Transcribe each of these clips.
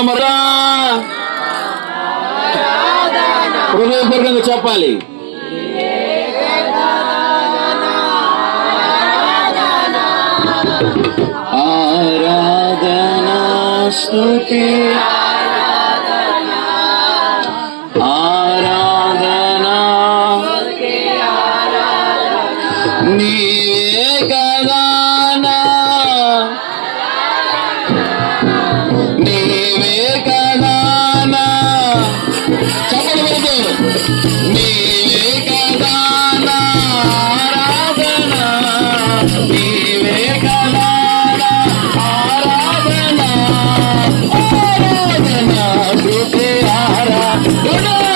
మరి హృదయపూర్వకంగా చెప్పాలి. ఆరాధనా స్తుతి ఆరాధనా నీవే కదా నీవే కదా చెప్పలేదు నీవే కదా ఆరాధనా నీవే కదా ఆరాధనా ఆరాధనా స్తుతి ఆరాధనా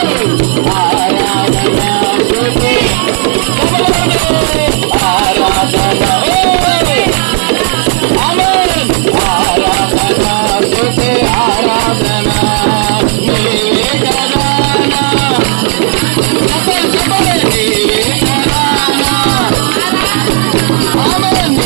ఆరాధనా స్తుతి ఆరాధనా ఆమేన్ ఆరాధనా స్తుతి ఆరాధనా నీవే కదా చెప్పండి నీవే కదా ఆమేన్